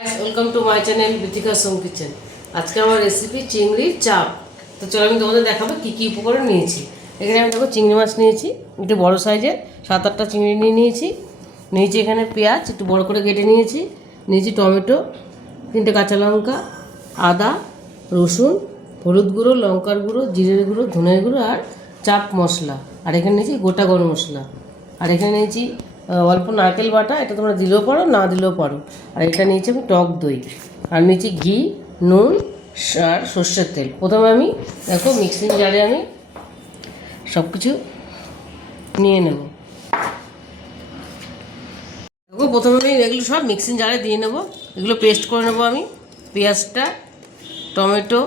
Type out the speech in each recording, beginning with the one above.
Welcome to my channel Bithika Som kitchen আজকে আমার recipe চিংড়ির চাপ। তো চলো আমি তোমাদের দেখাবো কী কী উপকরণ নিয়েছি। এখানে আমি দেখো চিংড়ি মাছ নিয়েছি, একটু বড় সাইজের, সাত আটটা চিংড়ি নিয়ে নিয়েছি। নিয়েছি এখানে পেঁয়াজ, একটু বড় করে কেটে নিয়েছি। নিয়েছি টমেটো, তিনটে কাঁচা লঙ্কা, আদা, রসুন, হলুদ গুঁড়ো, লঙ্কার গুঁড়ো, জিরের গুঁড়ো, ধনের গুঁড়ো আর চাপ মশলা। আর এখানে নিয়েছি গোটা গরম মশলা। আর এখানে নিয়েছি অল্প নারকেল বাটা, এটা তোমরা দিলেও পারো, না দিলেও পারো। আর এটা নিয়েছি আমি টক দই। আর নিয়েছি ঘি, নুন আর সর্ষের তেল। প্রথমে আমি, দেখো মিক্সিং জারে আমি সব কিছু নিয়ে নেব। দেখো, প্রথমে আমি এগুলো সব মিক্সিং জারে দিয়ে নেব। এগুলো পেস্ট করে নেব আমি। পেঁয়াজটা, টমেটো,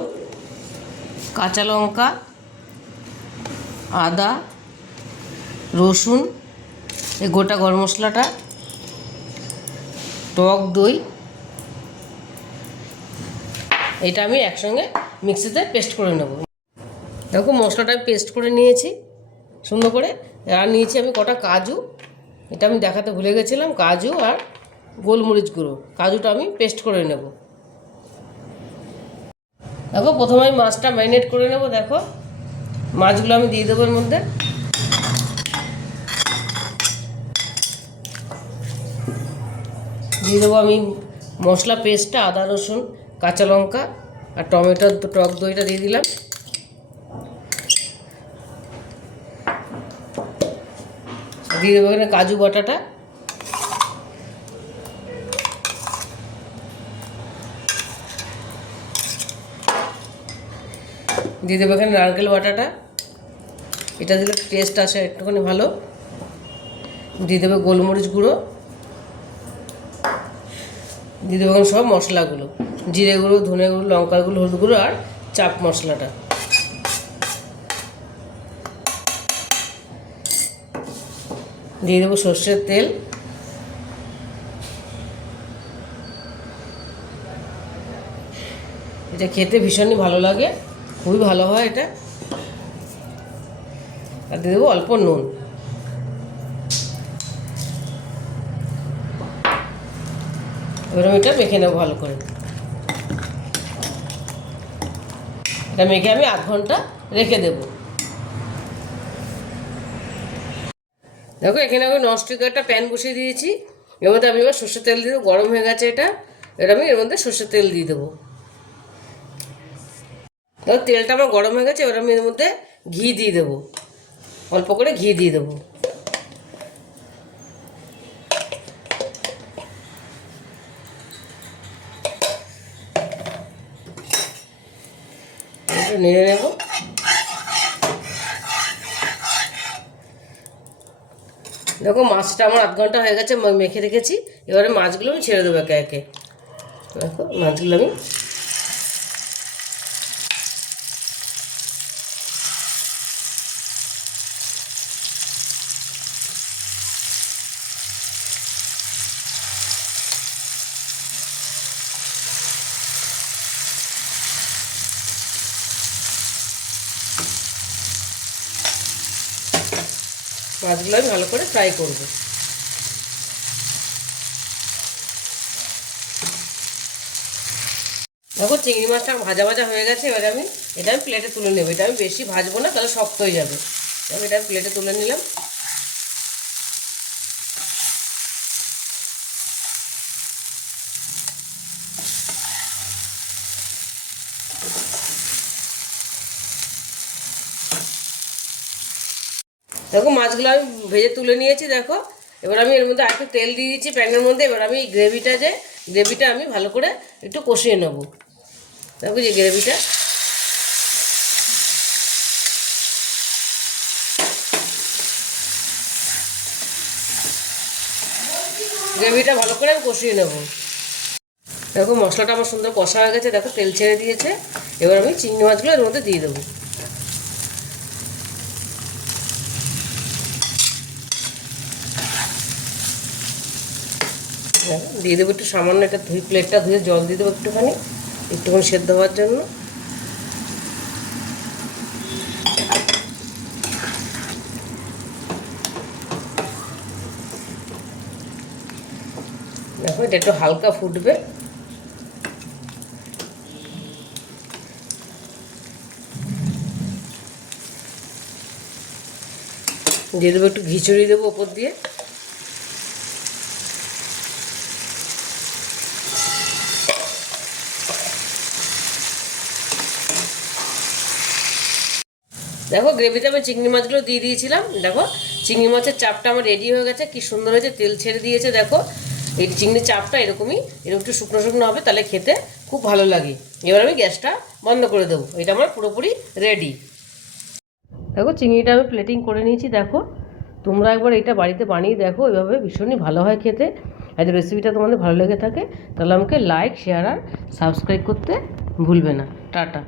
কাঁচা লঙ্কা, আদা, রসুন এই গোটা গরম মশলাটা, টক দই, এটা আমি একসঙ্গে মিক্সিতে পেস্ট করে নেব। দেখো মশলাটা আমি পেস্ট করে নিয়েছি, সুন্দর করে। আর নিয়েছি আমি কটা কাজু, এটা আমি দেখাতে ভুলে গেছিলাম, কাজু আর গোলমরিচ গুঁড়ো। কাজুটা আমি পেস্ট করে নেব। দেখো, প্রথমে আমি মাছটা ম্যারিনেট করে নেব, দেখো। মাছগুলো আমি দিয়ে দেবো এর মধ্যে। দিয়ে দেবো আমি মশলা পেস্টটা আদা, রসুন, কাঁচা লঙ্কা আর টমেটোর টক দইটা দিয়ে দিলাম। দিয়ে দেবো এখানে কাজু বাটাটা। দিয়ে দেবো এখানে নারকেল বাটাটা। এটা দিলে টেস্ট আসে একটুখানি ভালো। দিয়ে দেবে গোলমরিচ গুঁড়ো। দিয়ে দেবো সব মশলাগুলো, জিরে গুঁড়ো, ধনে গুঁড়ো, লঙ্কা গুঁড়ো, হলুদ গুঁড়ো আর চাপ মশলাটা। দিয়ে দেবো সর্ষের তেল। এটা খেতে ভীষণই ভালো লাগে, খুবই ভালো হয় এটা। আর দিয়ে দেবো অল্প নুন। এবার আমি এটা মেখে নেব ভালো করে। এটা মেখে আমি আধ ঘণ্টা রেখে দেব। দেখো, এখানে আমি ননস্টিকের একটা প্যান বসিয়ে দিয়েছি। এর মধ্যে আমি এবার সর্ষের তেল দিয়ে গরম হয়ে গেছে এটা। এবার আমি এর মধ্যে সর্ষের তেল দিয়ে দেবো। দেখো, তেলটা আমার গরম হয়ে গেছে, এবার আমি এর মধ্যে ঘি দিয়ে দেবো। অল্প করে ঘি দিয়ে দেবো। একটু নেড়ে নেব। দেখো, মাছটা আমার আধ ঘণ্টা হয়ে গেছে মেখে রেখেছি। এবারে মাছগুলো আমি ছেড়ে দেবো একে একে। দেখো, মাছগুলো আমি মাছগুলো আমি ভালো করে ফ্রাই করব। দেখো চিংড়ি মাছটা ভাজা ভাজা হয়ে গেছে, এবার আমি এটা আমি প্লেটে তুলে নেব। এটা আমি বেশি ভাজবো না, তাহলে শক্ত হয়ে যাবে। আমি এটা প্লেটে তুলে নিলাম। দেখো মাছগুলো আমি ভেজে তুলে নিয়েছি, দেখো। এবার আমি এর মধ্যে আরেকটু তেল দিয়ে দিচ্ছি প্যানের মধ্যে। এবার আমি এই গ্রেভিটা যে, গ্রেভিটা আমি ভালো করে একটু কষিয়ে নেব। দেখো যে গ্রেভিটা। গ্রেভিটা ভালো করে আমি কষিয়ে নেব। দেখো মশলাটা আমার সুন্দর কষা হয়ে গেছে, দেখো তেল ছেড়ে দিয়েছে। এবার আমি চিংড়ি মাছগুলো এর মধ্যে দিয়ে দেবো। হ্যাঁ দিয়ে দেবো একটু সামান্য এটা ধুই প্লেটটা ধুয়ে জল দিয়ে দেবো একটুখানি একটুখানি সেদ্ধ হওয়ার জন্য। দেখো, এটা একটু হালকা ফুটবে। দিয়ে দেবো একটু ঘিচুড়ি দেবো ওপর দিয়ে। দেখো গ্রেভিতে আমি চিংড়ি মাছগুলো দিয়ে দিয়েছিলাম। দেখো, চিংড়ি মাছের চাপটা আমার রেডি হয়ে গেছে। কি সুন্দর হয়েছে, তেল ছেড়ে দিয়েছে, দেখো। এই চিংড়ির চাপটা এরকমই, এরকম একটু শুকনো শুকনো হবে, তাহলে খেতে খুব ভালো লাগে। এবার আমি গ্যাসটা বন্ধ করে দেবো। এটা আমার পুরোপুরি রেডি দেখো, চিংড়িটা আমি প্লেটিং করে নিয়েছি, দেখো। তোমরা একবার এটা বাড়িতে বানিয়ে দেখো, এভাবে ভীষণই ভালো হয় খেতে। আর রেসিপিটা তোমাদের ভালো লেগে থাকে, তাহলে আমাকে লাইক শেয়ার আর সাবস্ক্রাইব করতে ভুলবে না। টাটা।